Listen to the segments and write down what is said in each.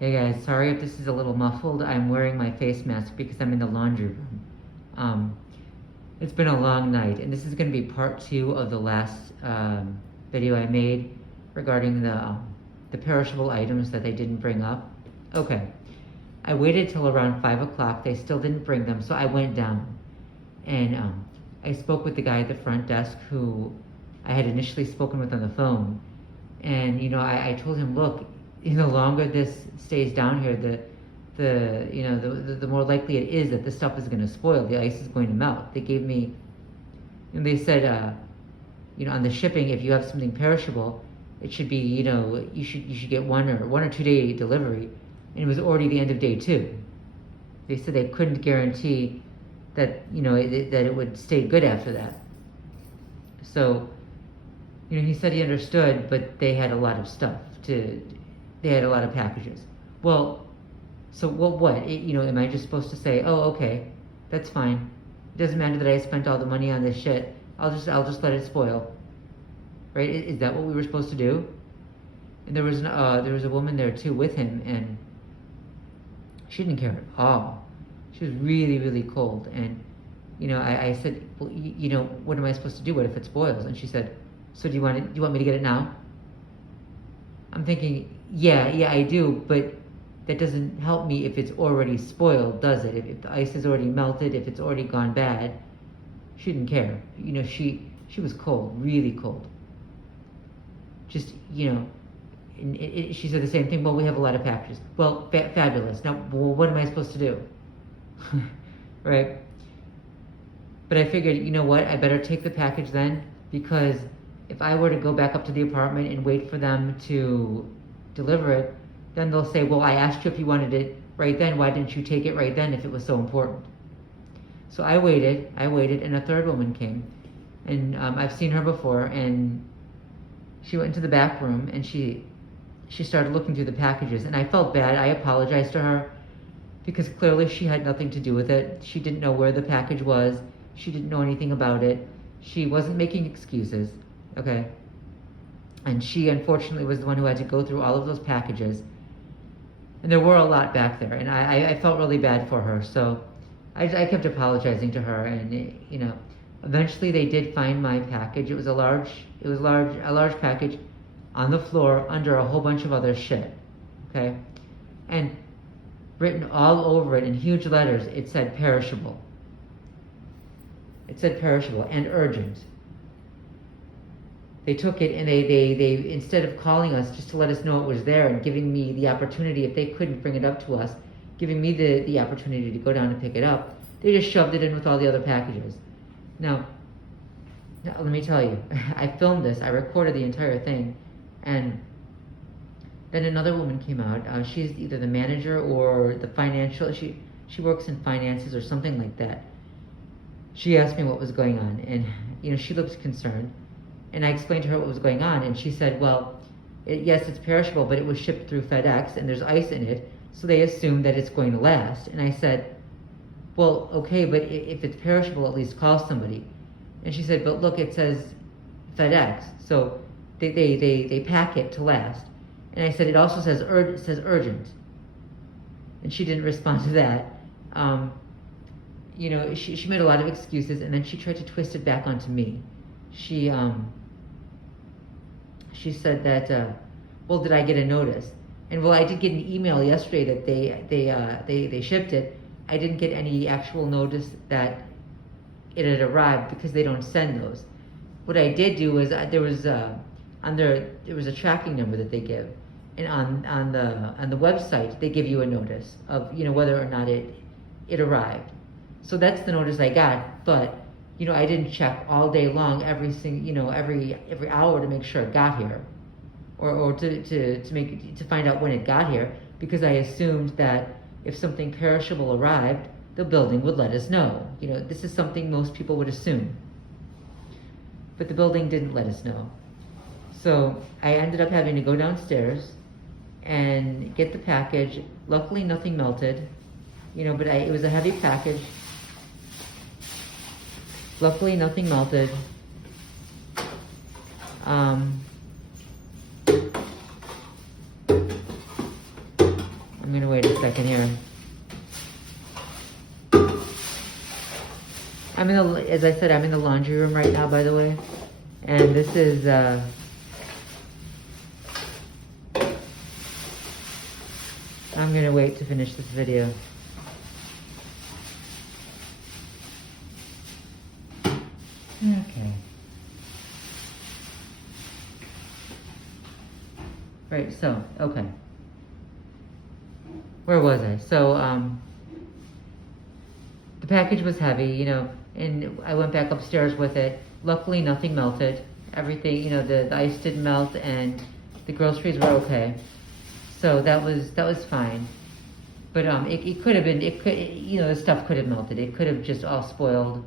Hey guys, sorry if this is a little muffled. I'm wearing my face mask because I'm in the laundry room. It's been a long night, and this is going to be part 2 of the last video I made regarding the perishable items that they didn't bring up. Okay, I waited till around 5 o'clock. They still didn't bring them, so I went down. And I spoke with the guy at the front desk who I had initially spoken with on the phone. And, I told him, look, the longer this stays down here, the more likely it is that the stuff is going to spoil. The ice is going to melt. They gave me, and they said, on the shipping, if you have something perishable, it should be, you should get 1 or 2 day delivery, and it was already the end of day 2. They said they couldn't guarantee that that it would stay good after that. So, he said he understood, but they had a lot of stuff they had a lot of packages. Well, so what? Am I just supposed to say, oh, okay, that's fine. It doesn't matter that I spent all the money on this shit. I'll just let it spoil. Right? Is that what we were supposed to do? And there was a woman there too with him, and she didn't care at all. She was really, really cold. And I said, well, what am I supposed to do? What if it spoils? And she said, so do you want me to get it now? I'm thinking, yeah, I do, but that doesn't help me if it's already spoiled, does it? If the ice is already melted, if it's already gone bad. She didn't care. She was cold, really cold. Just, she said the same thing. Well, we have a lot of packages. Well, fabulous. Now, what am I supposed to do? Right? But I figured, you know what? I better take the package then, because if I were to go back up to the apartment and wait for them to deliver it, then they'll say, well, I asked you if you wanted it right then. Why didn't you take it right then if it was so important? So I waited, and a third woman came. And I've seen her before, and she went into the back room, and she started looking through the packages. And I felt bad. I apologized to her, because clearly she had nothing to do with it. She didn't know where the package was. She didn't know anything about it. She wasn't making excuses. Okay, and she unfortunately was the one who had to go through all of those packages, and there were a lot back there, and I felt really bad for her. So I kept apologizing to her, and eventually they did find my package. It was a large package on the floor under a whole bunch of other shit. Okay, and written all over it in huge letters, it said perishable. It said perishable and urgent. They took it and they instead of calling us just to let us know it was there and giving me the opportunity, if they couldn't bring it up to us, giving me the opportunity to go down and pick it up, they just shoved it in with all the other packages. Now let me tell you, I filmed this, I recorded the entire thing, and then another woman came out. She's either the manager or the financial, she works in finances or something like that. She asked me what was going on, and she looked concerned. And I explained to her what was going on, and she said, well, yes, it's perishable, but it was shipped through FedEx, and there's ice in it, so they assume that it's going to last. And I said, well, okay, but if it's perishable, at least call somebody. And she said, but look, it says FedEx, so they pack it to last. And I said, it also says urgent. And she didn't respond to that. She made a lot of excuses, and then she tried to twist it back onto me. She said that, well, did I get a notice? And well, I did get an email yesterday that they shipped it. I didn't get any actual notice that it had arrived because they don't send those. What I did do was there was a tracking number that they give, and on the website they give you a notice of whether or not it arrived. So that's the notice I got, but I didn't check all day long every hour to make sure it got here, or to find out when it got here, because I assumed that if something perishable arrived, the building would let us know. This is something most people would assume. But the building didn't let us know. So I ended up having to go downstairs and get the package. Luckily nothing melted, but it was a heavy package. Luckily, nothing melted. I'm gonna wait a second here. As I said, I'm in the laundry room right now, by the way. And this is, I'm gonna wait to finish this video. Okay. Right, so, okay. Where was I? So, the package was heavy, you know, and I went back upstairs with it. Luckily, nothing melted. Everything, you know, the ice didn't melt, and the groceries were okay. So that was fine. But it could have been, you know, the stuff could have melted. It could have just all spoiled.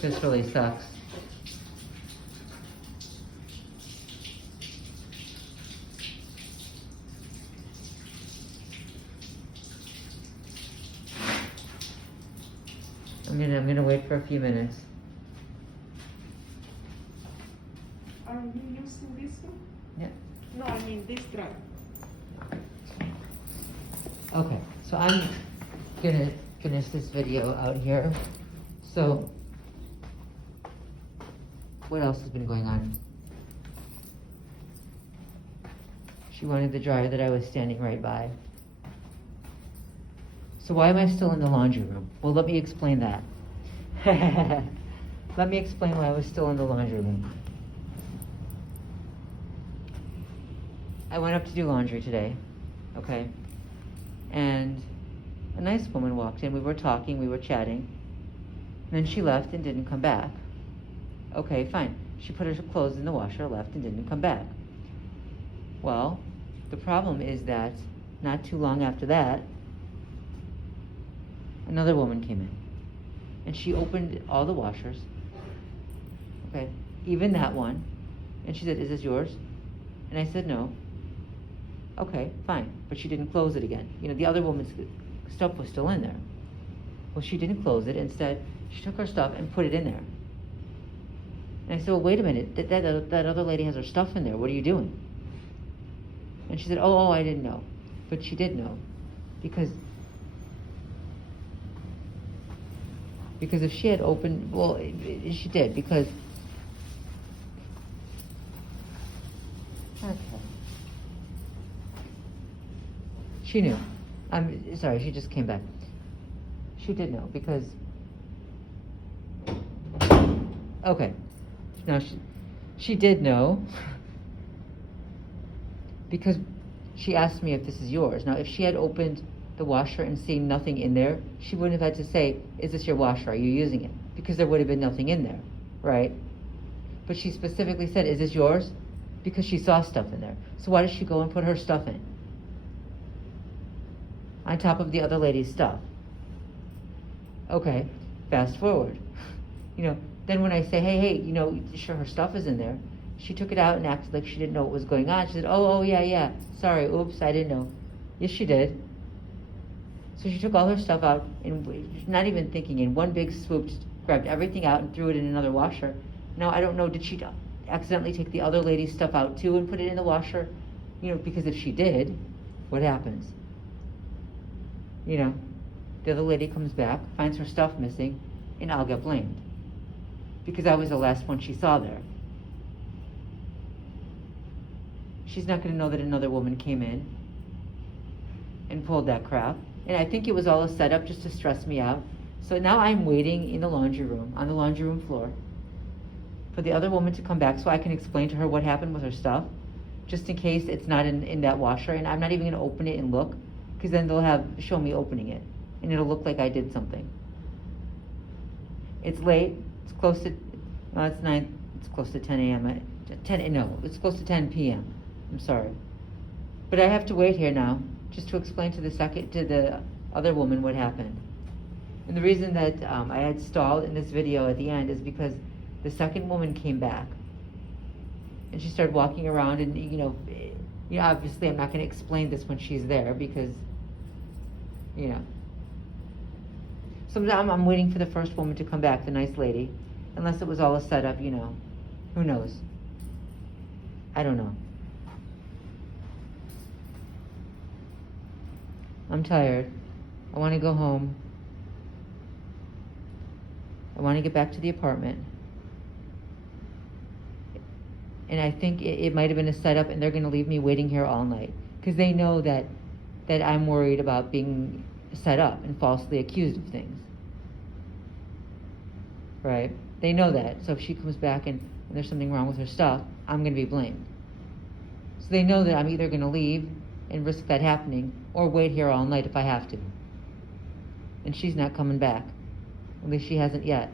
This really sucks. I'm gonna wait for a few minutes. Are you using this one? Yeah. No, I mean this dryer. Okay, so I'm gonna finish this video out here. So, what else has been going on? She wanted the dryer that I was standing right by. So why am I still in the laundry room? Well, let me explain that. Let me explain why I was still in the laundry room. I went up to do laundry today, okay? And a nice woman walked in. We were talking, we were chatting. And then she left and didn't come back. Okay, fine. She put her clothes in the washer, left, and didn't come back. Well, the problem is that not too long after that, another woman came in. And she opened all the washers. Okay, even that one. And she said, "Is this yours?" And I said, "No." Okay, fine. But she didn't close it again. You know, the other woman's stuff was still in there. Well, she didn't close it. Instead, she took her stuff and put it in there. And I said, "Well, wait a minute. That other lady has her stuff in there. What are you doing?" And she said, oh, I didn't know. But she did know. Because if she had opened, well, she did, because, okay. She knew. I'm sorry, she just came back. She did know, because, okay. Now, she did know, because she asked me if this is yours. Now, if she had opened the washer and seen nothing in there, she wouldn't have had to say, "Is this your washer? Are you using it?" Because there would have been nothing in there, right? But she specifically said, "Is this yours?" Because she saw stuff in there. So why does she go and put her stuff in? On top of the other lady's stuff. Okay, fast forward. You know, then when I say, hey, you know, sure, her stuff is in there, she took it out and acted like she didn't know what was going on. She said, oh, yeah, sorry, oops, I didn't know. Yes, she did. So she took all her stuff out, and not even thinking, in one big swoop, just grabbed everything out and threw it in another washer. Now, I don't know, did she accidentally take the other lady's stuff out too and put it in the washer? You know, because if she did, what happens? You know, the other lady comes back, finds her stuff missing, and I'll get blamed. Because I was the last one she saw there. She's not going to know that another woman came in and pulled that crap. And I think it was all a setup just to stress me out. So now I'm waiting in the laundry room, on the laundry room floor, for the other woman to come back so I can explain to her what happened with her stuff, just in case it's not in that washer. And I'm not even going to open it and look, because then they'll show me opening it, and it'll look like I did something. It's late. It's close to, it's 9. It's close to 10 a.m. It's close to 10 p.m. I'm sorry, but I have to wait here now just to explain to the other woman what happened. And the reason that I had stalled in this video at the end is because the second woman came back, and she started walking around, and you know, obviously I'm not going to explain this when she's there, because, you know. So I'm waiting for the first woman to come back, the nice lady, unless it was all a setup, you know. Who knows? I don't know. I'm tired. I want to go home. I want to get back to the apartment. And I think it might have been a setup, and they're going to leave me waiting here all night. Because they know that I'm worried about being set up and falsely accused of things. Right? They know that. So if she comes back and there's something wrong with her stuff, I'm going to be blamed. So they know that I'm either going to leave and risk that happening, or wait here all night if I have to. And she's not coming back. At least she hasn't yet.